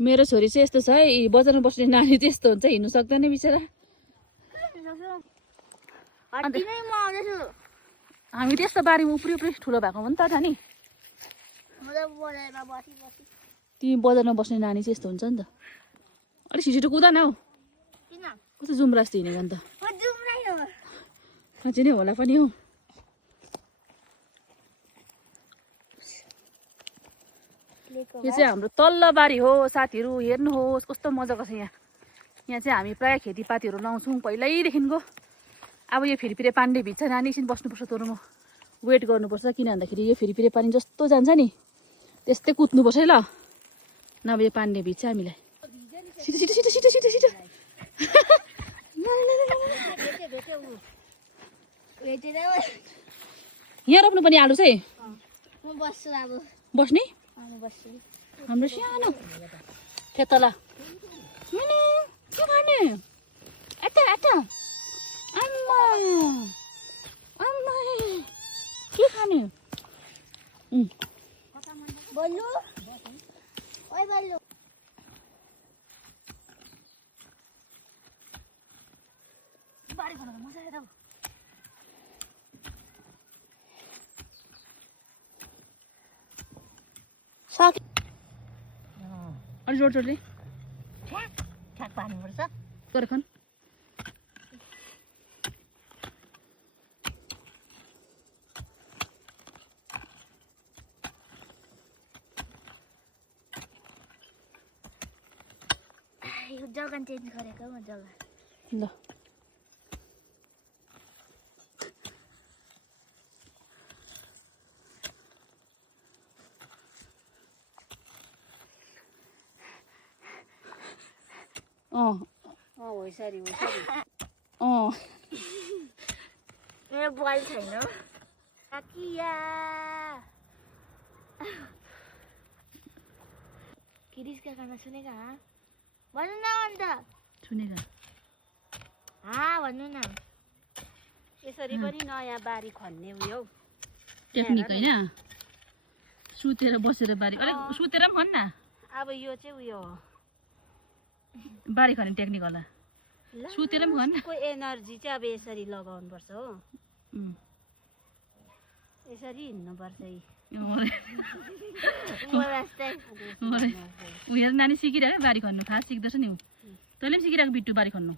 मेरो छोरी चाहिँ यस्तो छ है, बजारमा बस्ने नानी चाहिँ यस्तो हुन्छ, हिँड्नु सक्दैन बिचरा। हामी त्यस्तो बारीमा उफ्री उफ्री ठुलो भएको हो नि त नानी। तिमी बजारमा बस्ने नानी चाहिँ यस्तो हुन्छ नि त। अलिक छिटो कुदा न हौ, कस्तो जुम्रा जस्तो हिँडेको अन्त। साँच्चै नै होला पनि हौ। यो चाहिँ हाम्रो तल्लो बारी हो साथीहरू, हेर्नुहोस् कस्तो मजाको छ यहाँ। यहाँ चाहिँ हामी प्रायः खेतीपातीहरू लाउँछौँ पहिल्यैदेखिको। अब यो फेरि पानी भिज्छ, नानी एकछिन बस्नुपर्छ तर म वेट गर्नुपर्छ, किन भन्दाखेरि यो फेरि पानी जस्तो जान्छ नि त्यस्तै कुद्नुपर्छ है ल, नभए यो पानीले भिज्छ हामीलाई। छिटो छिटो छिटो छिटो छिटो छिटो यहाँ रोप्नु पनि आलु चाहिँ बस्ने हाम्रो सानो खेतला के गर्ने यता यता आम्मा आम्मा के खाने बल्लु ओइ बल्लु बारी बनाउन मजा आयो। सक्यो अलि जोड जोडले ठ्याक पार्नुपर्छ गर्खन। यो जग्गा चेन्ज गरेको म जग्गा ल हो सरी मेरो बुहारी छैन काकिया किरिसका गाना सुनेका भन्नु न अन्त सुनेगा भन्नु न यसरी पनि नयाँ बारी खन्ने उयो टेक्निक हैन, सुतेर बसेर बारी अलिक सुतेर पनि खन्न। अब यो चाहिँ उयो हो बारी खन्ने टेक्निक होला, सुतेर पनि खन्न। को एनर्जी चाहिँ अब यसरी लगाउनु पर्छ हो, यसरी हिँड्नुपर्छ। उयो नानी सिकिरहेको बारी खन्नु, खास सिक्दैछ नि ऊ। तैँले पनि सिकिरहेको बिट्टु बारी खन्नु।